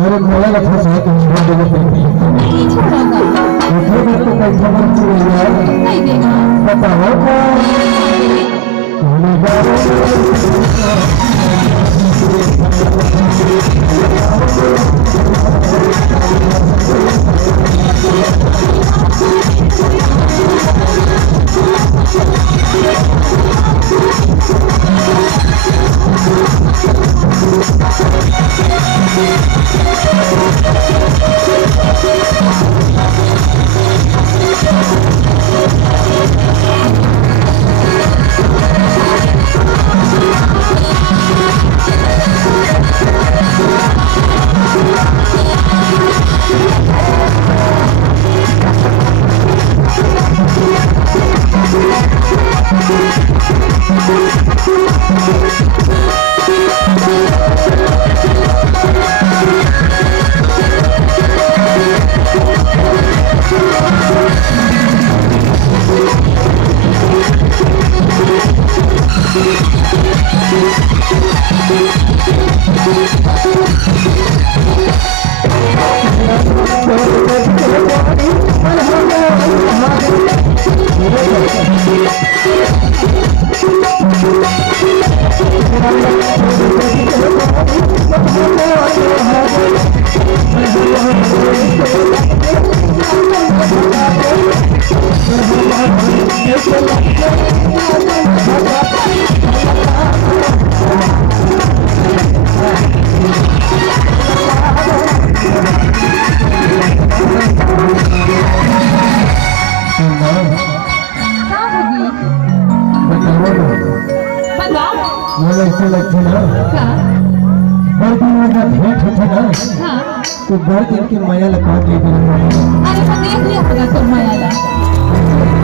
अरे भोला लखा साहब तुम छोड़ दो नहीं छोड़ूंगा। तो पैसा मत चाहिए नहीं देगा। बताओ तो भर दिन के माया लगा के अरे तो देख लिया होगा तुम माया